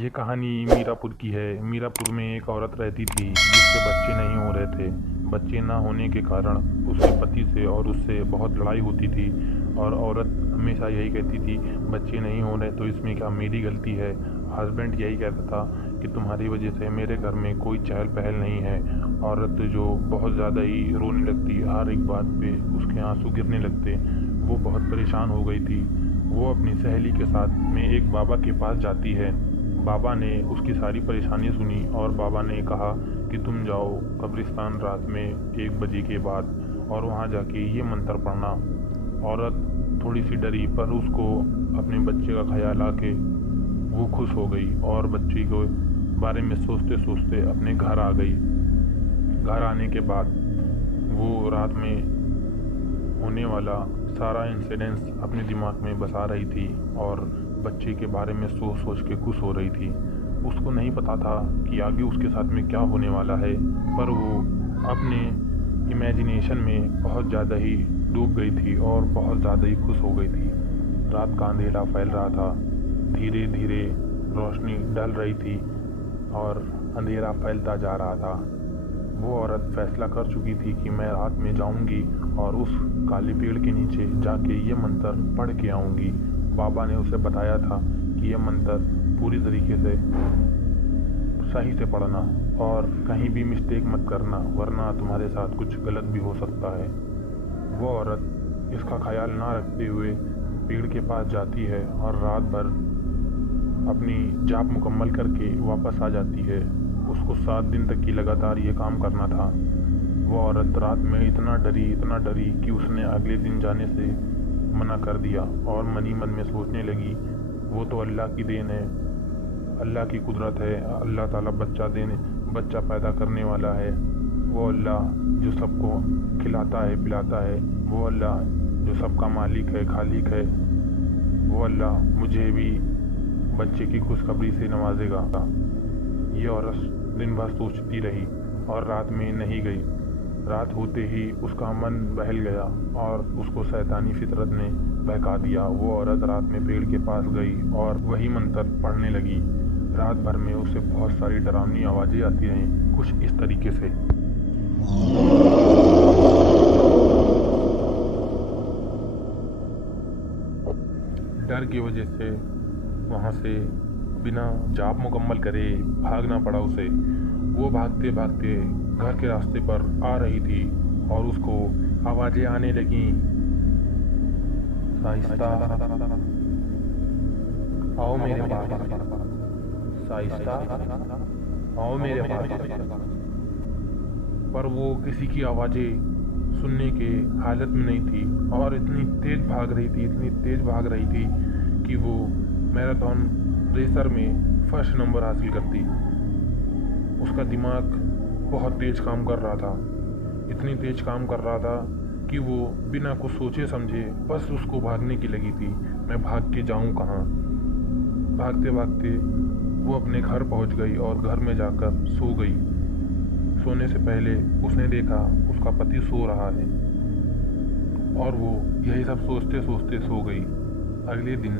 ये कहानी मीरापुर की है। मीरापुर में एक औरत रहती थी जिसके बच्चे नहीं हो रहे थे। बच्चे ना होने के कारण उसके पति से और उससे बहुत लड़ाई होती थी और औरत हमेशा यही कहती थी, बच्चे नहीं हो रहे तो इसमें क्या मेरी गलती है। हस्बैंड यही कहता था कि तुम्हारी वजह से मेरे घर में कोई चहल पहल नहीं है। औरत जो बहुत ज़्यादा ही रोने लगती, हर एक बात पे उसके आंसू गिरने लगते। वो बहुत परेशान हो गई थी। वो अपनी सहेली के साथ में एक बाबा के पास जाती है। बाबा ने उसकी सारी परेशानी सुनी और बाबा ने कहा कि तुम जाओ कब्रिस्तान रात में 1 बजे के बाद और वहाँ जाके ये मंत्र पढ़ना। औरत थोड़ी सी डरी पर उसको अपने बच्चे का ख्याल आके वो खुश हो गई और बच्ची के बारे में सोचते सोचते अपने घर आ गई। घर आने के बाद वो रात में होने वाला सारा इंसिडेंट्स अपने दिमाग में बसा रही थी और बच्चे के बारे में सोच सोच के खुश हो रही थी। उसको नहीं पता था कि आगे उसके साथ में क्या होने वाला है, पर वो अपने इमेजिनेशन में बहुत ज़्यादा ही डूब गई थी और बहुत ज़्यादा ही खुश हो गई थी। रात का अंधेरा फैल रहा था, धीरे धीरे रोशनी ढल रही थी और अंधेरा फैलता जा रहा था। वो औरत फैसला कर चुकी थी कि मैं रात में जाऊंगी और उस काले पेड़ के नीचे जाके ये मंत्र पढ़ के आऊंगी। बाबा ने उसे बताया था कि ये मंत्र पूरी तरीके से सही से पढ़ना और कहीं भी मिस्टेक मत करना, वरना तुम्हारे साथ कुछ गलत भी हो सकता है। वो औरत इसका ख्याल ना रखते हुए पेड़ के पास जाती है और रात भर अपनी जाप मुकम्मल करके वापस आ जाती है। उसको 7 दिन तक की लगातार ये काम करना था। वो औरत रात में इतना डरी कि उसने अगले दिन जाने से मना कर दिया और मनी मन में सोचने लगी, वो तो अल्लाह की देन है, अल्लाह की कुदरत है, अल्लाह ताला बच्चा पैदा करने वाला है। वो अल्लाह जो सबको खिलाता है पिलाता है, वो अल्लाह जो सबका मालिक है खालिक है, वो अल्लाह मुझे भी बच्चे की खुशखबरी से नवाजेगा। ये औरत दिन भर सोचती रही और रात में नहीं गई। रात होते ही उसका मन बहल गया और उसको शैतानी फितरत ने बहका दिया। वो औरत रात में पेड़ के पास गई और वही मंत्र पढ़ने लगी। रात भर में उसे बहुत सारी डरावनी आवाज़ें आती रहीं, कुछ इस तरीके से। डर की वजह से वहाँ से बिना जाप मुकम्मल करे भागना पड़ा उसे। वो भागते भागते घर के रास्ते पर आ रही थी और उसको आवाज़ें आने लगीं, साहिस्ता आओ मेरे पास, साहिस्ता आओ मेरे पास। पर वो किसी की आवाज़ें सुनने के हालत में नहीं थी और इतनी तेज़ भाग रही थी कि वो मैराथन रेसर में फर्स्ट नंबर हासिल करती। उसका दिमाग बहुत तेज़ काम कर रहा था, इतनी तेज़ काम कर रहा था कि वो बिना कुछ सोचे समझे बस उसको भागने की लगी थी। मैं भाग के जाऊं कहाँ। भागते भागते वो अपने घर पहुंच गई और घर में जाकर सो गई। सोने से पहले उसने देखा उसका पति सो रहा है और वो यही सब सोचते सोचते सो गई। अगले दिन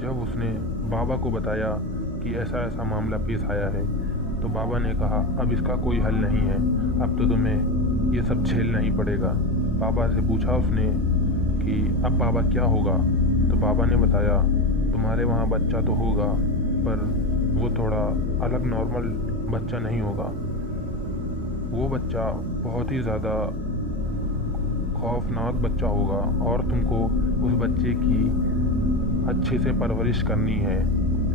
जब उसने बाबा को बताया कि ऐसा ऐसा मामला पेश आया है, तो बाबा ने कहा अब इसका कोई हल नहीं है, अब तो तुम्हें ये सब झेलना ही पड़ेगा। बाबा से पूछा उसने कि अब बाबा क्या होगा, तो बाबा ने बताया तुम्हारे वहाँ बच्चा तो होगा पर वो थोड़ा अलग नॉर्मल बच्चा नहीं होगा। वो बच्चा बहुत ही ज़्यादा खौफनाक बच्चा होगा और तुमको उस बच्चे की अच्छे से परवरिश करनी है।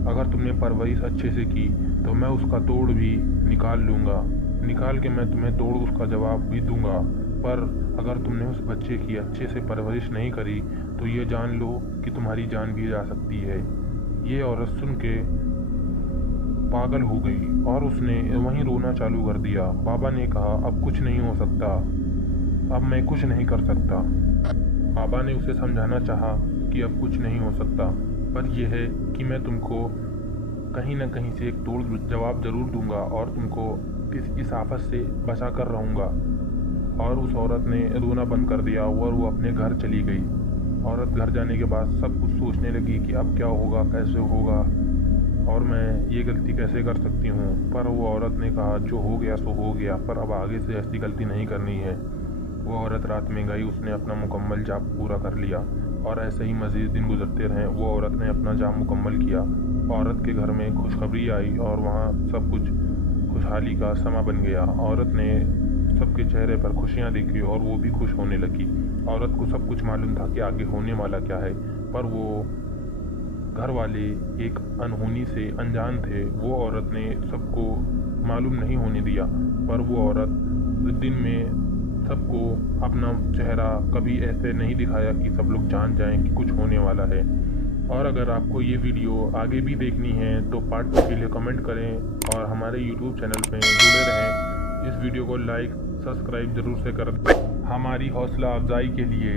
अगर तुमने परवरिश अच्छे से की तो मैं उसका तोड़ भी निकाल लूँगा, निकाल के मैं तुम्हें तोड़ उसका जवाब भी दूँगा। पर अगर तुमने उस बच्चे की अच्छे से परवरिश नहीं करी तो ये जान लो कि तुम्हारी जान भी जा सकती है। ये औरत सुन के पागल हो गई और उसने वहीं रोना चालू कर दिया। बाबा ने कहा अब कुछ नहीं हो सकता, अब मैं कुछ नहीं कर सकता। बाबा ने उसे समझाना चाहा कि अब कुछ नहीं हो सकता, पर यह है कि मैं तुमको कहीं ना कहीं से एक तोड़ जवाब ज़रूर दूंगा और तुमको इस आफत से बचा कर रहूँगा। और उस औरत ने रोना बंद कर दिया और वो अपने घर चली गई। औरत घर जाने के बाद सब कुछ सोचने लगी कि अब क्या होगा, कैसे होगा, और मैं ये गलती कैसे कर सकती हूँ। पर वो औरत ने कहा जो हो गया सो हो गया, पर अब आगे से ऐसी गलती नहीं करनी है। वो औरत रात में गई, उसने अपना मुकम्मल जाप पूरा कर लिया और ऐसे ही मज़ीद दिन गुजरते रहे। वो औरत ने अपना जाप मुकम्मल किया। औरत के घर में खुशखबरी आई और वहाँ सब कुछ खुशहाली का समा बन गया। औरत ने सबके चेहरे पर खुशियाँ देखी और वो भी खुश होने लगी। औरत को सब कुछ मालूम था कि आगे होने वाला क्या है, पर वो घर वाले एक अनहोनी से अनजान थे। वो औरत ने सबको मालूम नहीं होने दिया, पर वो औरत दिन में सबको अपना चेहरा कभी ऐसे नहीं दिखाया कि सब लोग जान जाएं कि कुछ होने वाला है। और अगर आपको ये वीडियो आगे भी देखनी है तो पार्ट 2 के लिए कमेंट करें और हमारे यूट्यूब चैनल पे जुड़े रहें। इस वीडियो को लाइक सब्सक्राइब ज़रूर से कर दें हमारी हौसला अफजाई के लिए।